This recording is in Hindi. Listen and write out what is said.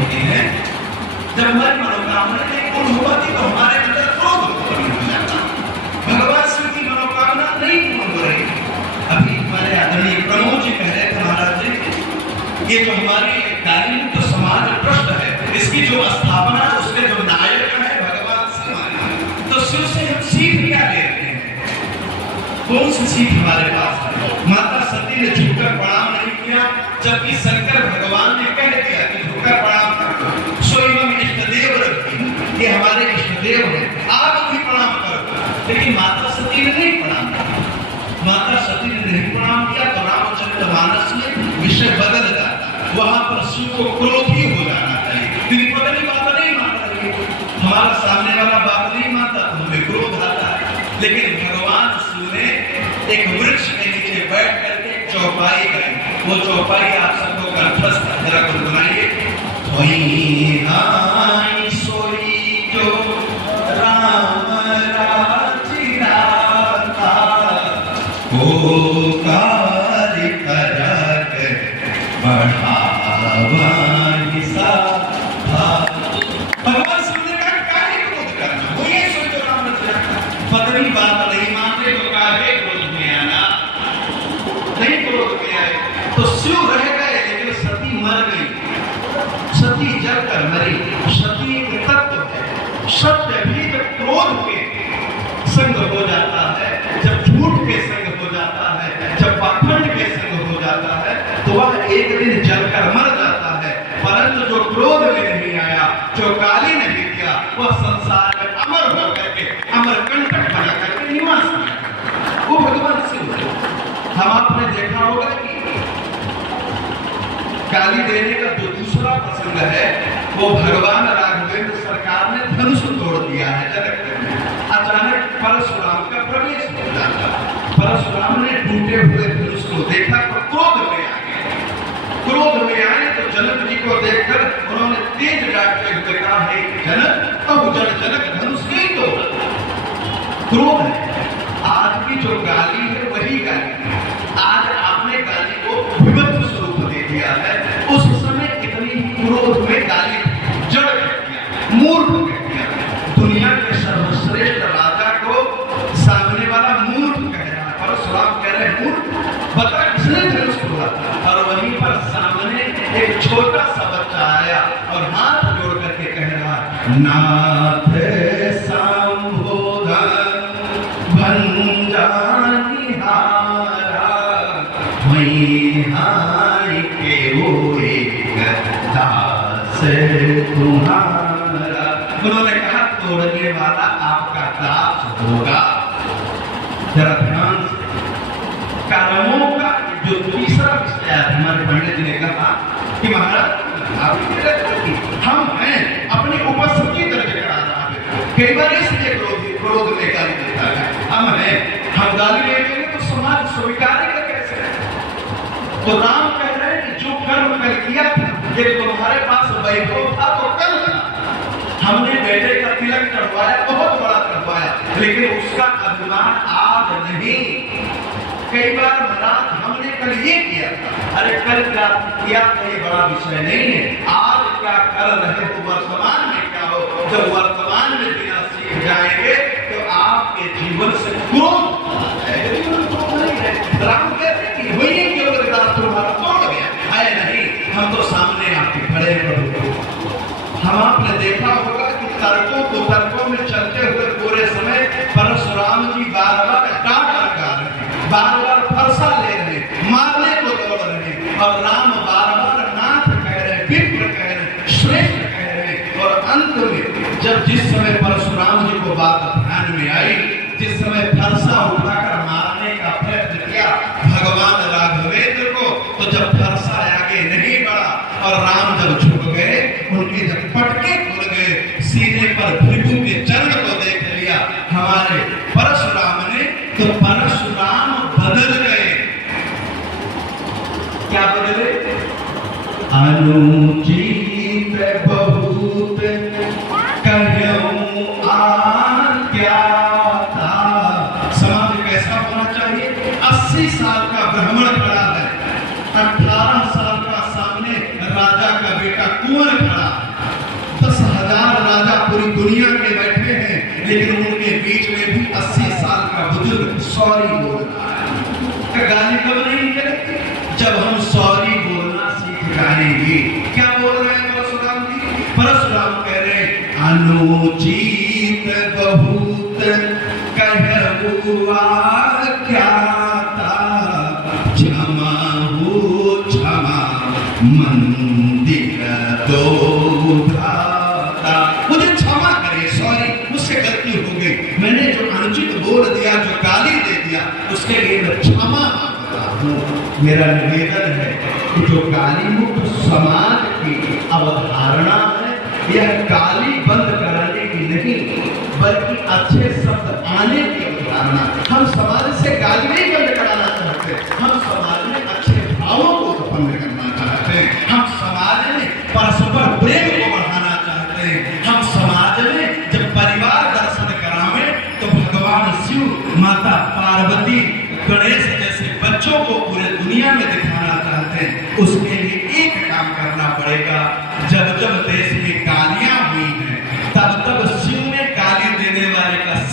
होती है। जब हमारी मनोकामना नहीं पूर्ण हो पाती तो हमारे अंदर क्रोध उत्पन्न हो जाता है। भगवान शिव की मनोकामना नहीं पूर्ण हो रही। अभी हमारे आदरणीय प्रमोद जी कह रहे थे महाराज जी, ये जो हमारी काली मुक्त समाज ट्रस्ट है, इसकी जो स्थापना, उसके जो नायक है भगवान शिव है। तो शिव से हम सीख क्या लेते हैं? कौन सी सीख हमारे पास है? माता सती ने झुककर प्रणाम नहीं किया, जबकि शंकर भगवान ने कह दिया कि झुककर प्रणाम करो। सो एवं इष्टदेव रखी, ये हमारे इष्टदेव हैं, आप भी प्रणाम करो। लेकिन माता सती ने नहीं प्रणाम किया। माता सती ने नहीं प्रणाम किया तो रामचरितमानस में विषय बदल जाता, वहां पर शिव को क्रोधी हो जाना चाहिए। क्योंकि पता नहीं बात नहीं मानता है, हमारा सामने वाला बात नहीं मानता तो हमें क्रोध आता है। लेकिन भगवान शिव ने एक वृक्ष के नीचे बैठ करके चौपाई करी। वो चौपाई आप सबको कंठस्थ जरा गुनगुनाइए। वही आई सोई जो राम राजी राता, ओ कार्य करक बढ़ावा हिसा था। भगवान शिव ने कहा काहे क्रोध करना, वो ये सोचो राम राजी राता, पत्नी बात नहीं मानते तो काहे क्रोध में आना, नहीं क्रोध में आए तो शिव रह गए, लेकिन सती मर गई। सती जल कर मरी। सती एक तत्व है। सत्य भी जब क्रोध के संग हो जाता है, जब झूठ के संग हो जाता है, जब पाखंड के संग हो जाता है, तो वह एक दिन जलकर मर जाता है। परंतु जो क्रोध में नहीं आया, जो गाली नहीं दिया, वह संसार में अमर होकर के अमरकंटक बना करके निवास किया। वो भगवान शिव है। हम आपने देखा होगा कि गाली देने का जो दूसरा प्रसंग है, वो भगवान राघवेंद्र सरकार ने धनुष तोड़ दिया है जनक में। अचानक परशुराम का प्रवेश हो जाता। परशुराम ने टूटे हुए धनुष को देखा तो क्रोध में आ गए। क्रोध में आए तो जनक जी को देखकर उन्होंने तेज डांटते हुए कहा, हे जनक, अब जनक धनुष नहीं तोड़ा। क्रोध है। आज की जो गाली है वही गाली है। आज आपने गाली को विभत्स स्वरूप दे दिया है। उस समय इतनी क्रोध में गाली जड़ कह दिया, मूर्ख कह दिया। दुनिया के सर्वश्रेष्ठ राजा को सामने वाला मूर्ख कह रहा है। परशुराम कह रहे मूर्ख, बता किसने धनुष तोड़ा? और वहीं पर सामने एक छोटा सा बच्चा आया और हाथ जोड़ करके कह रहा, नाथ सांबोधन भंजानी हारा, वहीं हाय के वो एक दास तुम्हारा। उन्होंने कहा तोड़ने वाला आपका दास होगा। जरा ध्यान से, कर्मों का जो तीसरा विषय है, हमारे पंडित जी ने कहा कि महाराज हम हैं अपनी उपस्थिति दर्ज करा रहा है। कई बार इसलिए क्रोध में गाली देता है। हम हैं, हम गाली देंगे तो समाज स्वीकारेगा कैसे? तो राम कह रहे हैं कि जो कर्म कर किया था, यदि तुम्हारे पास वैभव था तो कर लेना। हमने बेटे का तिलक चढ़वाया, बहुत बड़ा चढ़वाया, लेकिन उसका अभिमान आज नहीं। कई बार महाराज हमने कल ये किया था, अरे कल क्या किया था ये बड़ा विषय नहीं है। आज क्या कर रहे तो वर्तमान में क्या हो। जब वर्तमान में बिना सीख जाएंगे तो आपके जीवन से क्रोध नहीं है। राम कहते हैं कि वही योगदान तुम्हारा तोड़ गया है, नहीं हम तो सामने आपके खड़े हैं। हम आपने देखा होगा कि तर्कों में चलते हुए पूरे समय परशुराम जी बार बार डांट लगा रहे, बार बार फरसा ले रहे, मारने को दौड़ रहे, और राम बार बार नाथ कह रहे, विप्र कह रहे, श्रेष्ठ कह रहे। और अंत में जब जिस समय परशुराम जी को बात ध्यान में आई, जिस समय फरसा उठाकर मारने का प्रयत्न किया भगवान राघवेंद्र को, तो जब फरसा आगे नहीं बढ़ा और राम जब झुक गए, उनके जब पटके खुल गए, सीने पर भृगु के चरण को देख लिया हमारे परशुराम ने, तो परशुराम बदल गए। क्या बदले? अनुचित बहुत कहूं आज्ञा था। समाज कैसा होना चाहिए? 80 साल का ब्राह्मण खड़ा है, 18 साल का सामने राजा का बेटा कुंवर खड़ा, लेकिन उनके बीच में भी 80 साल का बुजुर्ग सॉरी बोल रहा है। गाली कब नहीं निकलेगी? जब हम सॉरी बोलना सीख जाएंगे। क्या बोल रहे हैं परशुराम जी? परशुराम कह रहे हैं अनुचित बहुत कहबुआ क्या था, क्षमा हो क्षमा मंदिर दो भ्राता। मुझे क्षमा करिए, सॉरी, मुझसे गलती हो गई, मैंने जो अनुचित बोल दिया, जो गाली दे दिया, उसके लिए मैं क्षमा मांगता हूँ। मेरा निवेदन है कि जो गाली मुक्त समाज की अवधारणा है, यह गाली बंद कराने की नहीं, बल्कि अच्छे शब्द आने की अवधारणा। हम समाज से गाली नहीं बंद कराना चाहते, हम समाज में अच्छे भावों को उत्पन्न करना चाहते हैं, हम समाज में परस्पर प्रेम को बढ़ाना चाहते हैं, हम समाज में जब परिवार दर्शन करावें तो भगवान शिव, माता पार्वती, गणेश जैसे बच्चों को